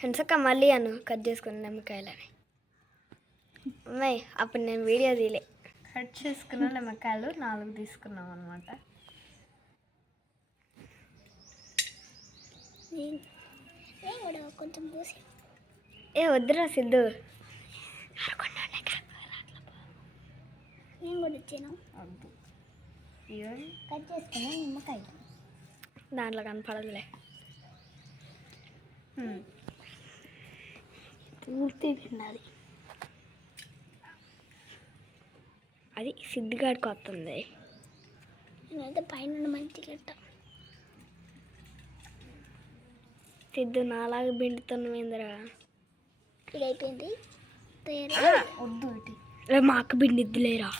హెన్సక్క మళ్ళీ అను కట్ చేసుకుని నిమ్మకాయలని. అమ్మాయి అప్పుడు నేను వీడియో తీలే. కట్ చేసుకున్న నిమ్మకాయలు నాలుగు తీసుకున్నాం అనమాట కొంచెం పూసి ఏ వద్దురా సిద్ధు. నేను కూడా వద్దు. కట్ చేసుకున్నా నిమ్మకాయ. దాంట్లో కనపడదులే. పూర్తి తిన్నది అది సిద్ధిగాడికి వస్తుంది. నేనైతే పైన మంచి గట్ట సిద్ధు నాలాగా పిండుతున్నామేందిరా ఇది అయిపోయింది వద్దు ఇటు. రే మా అక్క పిండిద్దులేరా?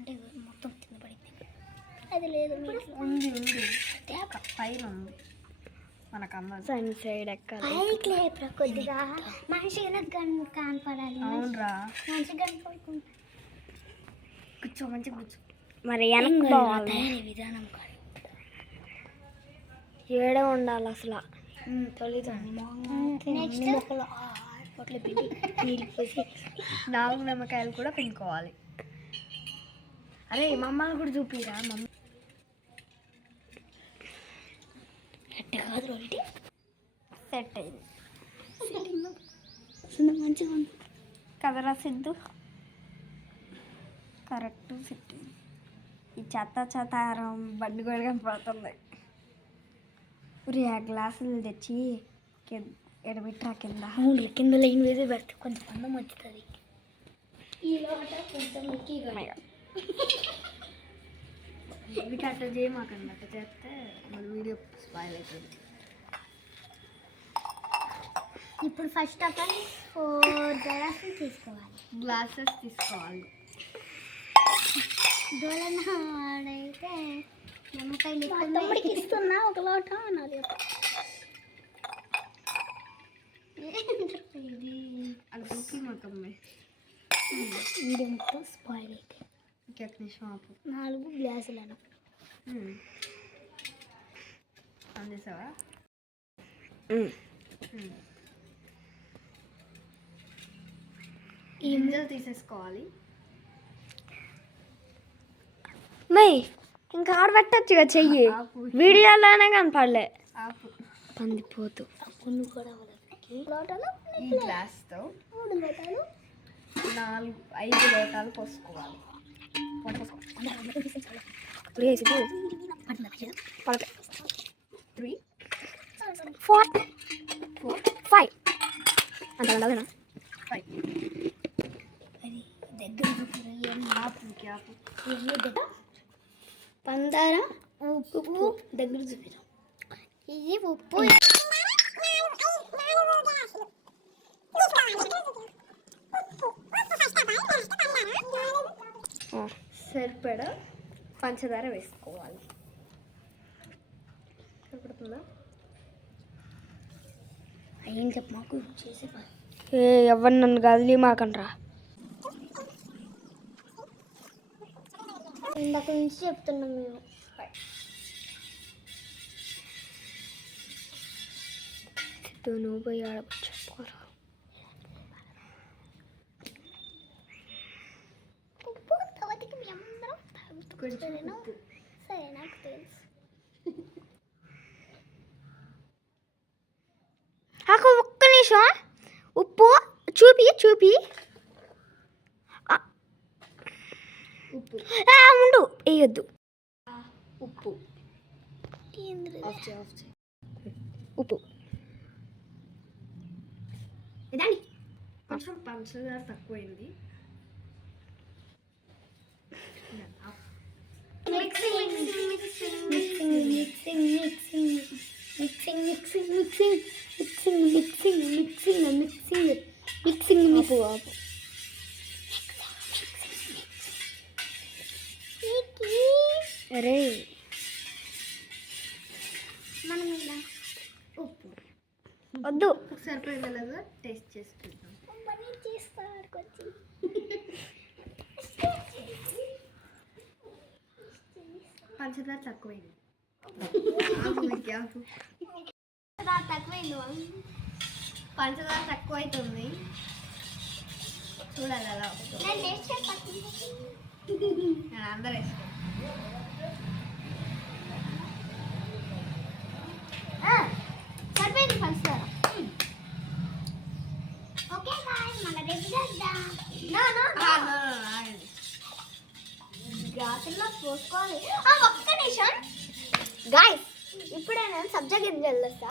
ఎట్లంటే మొత్తం కింద పడింది. అది లేదు ఉంది ఉంది. పైన ఉంది. మనకు అమ్మ సన్ సైడ్ ఎక్కాలి పైకి లేపురా కొద్దిగా. మనిషిగా కన్ కనపడాలి అవునరా. మనిషి కనపడుకుంటా కూర్చో మంచిగా కూర్చో. మరి వెనక్కి పోవాలి తయారీ విధానం కాదు. ఏడే ఉండాలి అసలు. నెక్స్ట్. నాలుగు నిమ్మకాయలు కూడా పిండుకోవాలి. అరే మమ్మల్ని కూడా చూపిరా మమ్మ ఎట్ట కాదు రోల్టీ సెట్ అయింది. అసలు మంచిగా ఉంది కదరా సిద్ధు? కరెక్ట్ సెట్ అయింది. ఈ చెత్త చెత్తారం బండి కూడా కనపడుతుంది ఉరి ఆ గ్లాసులు తెచ్చి ఎడబెట్టరా కింద. అవును కింద లైన్ వేసి పెడితే కొంచెం అందం వచ్చుతుంది. ఈ లోపల కొంచెం ముఖ్యంగా ఇవి అట్లా చేయమాకండి అట్లా చేస్తే మన వీడియో స్పాయిల్ అవుతుంది ఇప్పుడు ఫస్ట్ ఆఫ్ ఆల్ ఫోర్ గ్లాసులు తీసుకోవాలి. గ్లాసెస్ తీసుకోవాలి. డోలన ఆడైతే నిమ్మకాయలు తమ్ముడికి ఇస్తున్నా ఒక లోట అన్నది ఇది? అది కుక్కి మాకమ్మే ఇది మొత్తం స్పాయిల్ అయితే ఇంకొక నిమిషం ఆపు. నాలుగు గ్లాసులను. అందేసావా ఈ గింజలు తీసేసుకోవాలి. మై ఇంకా ఆడబెట్టచ్చుగా చెయ్యి. వీడియోలోనే కనపడలే. పందిపోతు. కొన్ని కూడా ఈ గ్లాస్తో మూడు లోటాలు. నాలుగు ఐదు లోటాలు పోసుకోవాలి. ఇప్పుడు వేసి త్రీ ఫోర్ ఫోర్ ఫైవ్ అంత ఉండాలి ఫైవ్ అది దగ్గర పందార ఉప్పు దగ్గర చూపిరా ఇది ఉప్పు. సరిపడా? పంచదార వేసుకోవాలి. ఏం చెప్పు మాకు చేసే ఏ ఎవరు నన్ను కదిలి మాకండ్రా? ఇందాక నుంచి చెప్తున్నాం మేము. నువ్వు పోయి ఆడ సరేనా? సరే నాకు తెలుసు. నాకు ఒక్క నిమిషం. ఉప్పు చూపి చూపి. ఉండు. వేయద్దు. ఉప్పు. ఉప్పు. పంచదార తక్కువైంది. Mixing mixing mixing mixing mixing mixing mixing mixing mixing mixing mixing ఆపు అరే మనం ఇలా ఉప్పు వద్దు సరిపోయిందో లేదో టేస్ట్ చేసుకుంటాం కొంచెం పంచదార తక్కువైంది. పంచదార తక్కువైంది పంచదార తక్కువైతుంది అవుతుంది. చూడాలి అలా అందరూ ఇష్టం. గ్లాసుల్లో పోసుకోవాలి ఆ, ఒక్క నిమిషం. గాయస్ ఇప్పుడే నేను సబ్జా గింజలు తెస్తా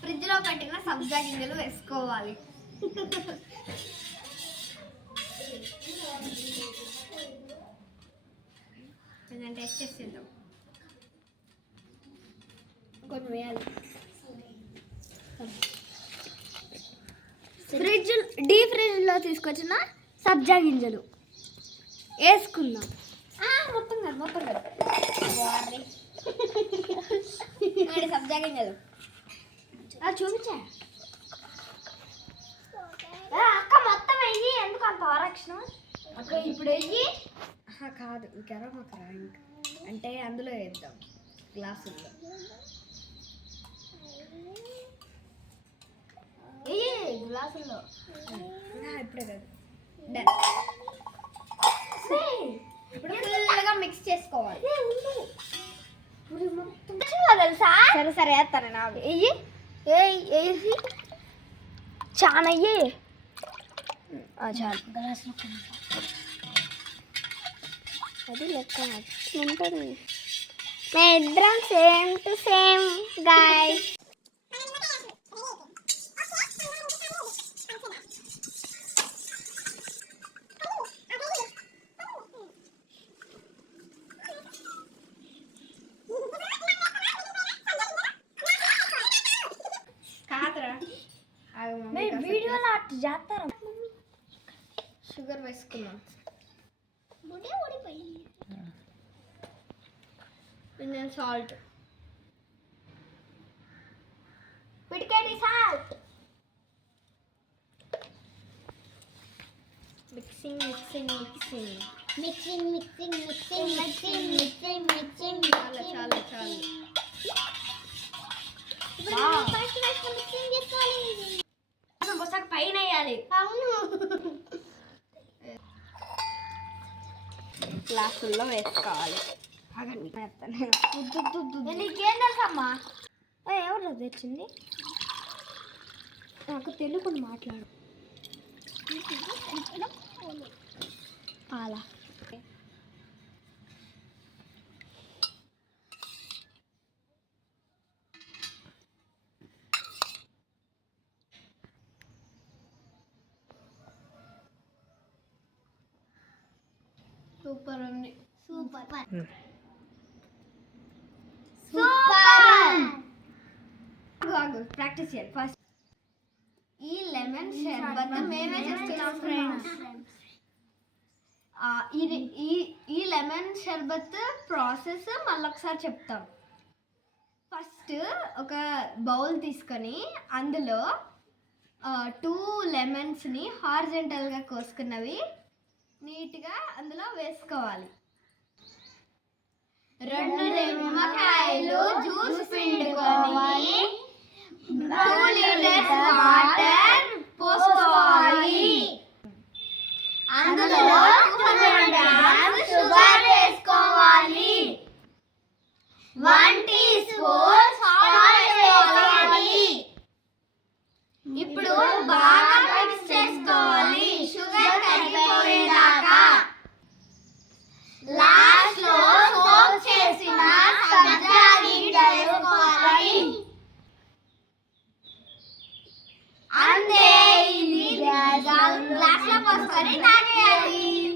ఫ్రిడ్జ్లో పెట్టిన సబ్జా గింజలు వేసుకోవాలి. కొంచెం టేస్ట్ చేసేద్దాం. కొన్ని వేయాలి. ఫ్రిడ్జ్ డీ ఫ్రిడ్జ్లో తీసుకొచ్చిన సబ్జా గింజలు. వేసుకుందాం. మొత్తం కాదు మొత్తం కాదు. సబ్జా గింజలు చూపించా. అక్క మొత్తం వెయ్యి ఎందుకు అంత ఆరక్షణ? అక్క ఇప్పుడు వెయ్యి కాదు ఇంకెవరో మాకు రా ఇంకా? అంటే అందులో వేద్దాం గ్లాసుల్లో. గ్లాసుల్లో. ఇప్పుడే కాదు. డన్ ఇప్పుడు ఫుల్గా మిక్స్ చేసుకోవాలి? తెలుసా? సరే సరే వేస్తాను నాకు వెయ్యి వేసి చాలా అయ్యి చాలు. గ్లాసులో అది లెక్క ఉంటుంది. మేమిద్దరం సేమ్ టు సేమ్ గాయ్ కాదురా ఆగు మమ్మీ మీరు కాసేపు వీడియోలో అట్లా చేస్తారా షుగర్ వేసుకున్నాం కొంచెం salt పిడికేటి salt mixing mixing mixing mixing mixing mixing mixing mixing mixing చాలా చాలా చాలా ఫస్ట్ ఫస్ట్ మిక్సింగ్ చేసుకోవాలి ఒకసారి చేయాలి అవును గ్లాసుల్లో వేసుకోవాలి నీకేం తెలుసమ్మా ఎవరు తెచ్చింది నాకు తెలుగు మాట్లాడు అలా సూపర్ ఉంది సూపర్ ప్రాక్టీస్ చేయాలి ఫస్ట్ ఈ లెమన్ షర్బత్ మేమే చేస్తున్నాం. ఫ్రెండ్స్ ఇది ఈ ఈ లెమన్ షర్బత్ ప్రాసెస్ మళ్ళీ ఒకసారి చెప్తాం. ఫస్ట్ ఒక బౌల్ తీసుకొని అందులో టూ లెమన్స్ని హార్జెంటల్గా కోసుకున్నవి నీట్గా అందులో వేసుకోవాలి. రెండు నిమ్మకాయలు జ్యూస్ పిండుకొని టూ లీటర్స్ अशा प्रकारे नाणे आली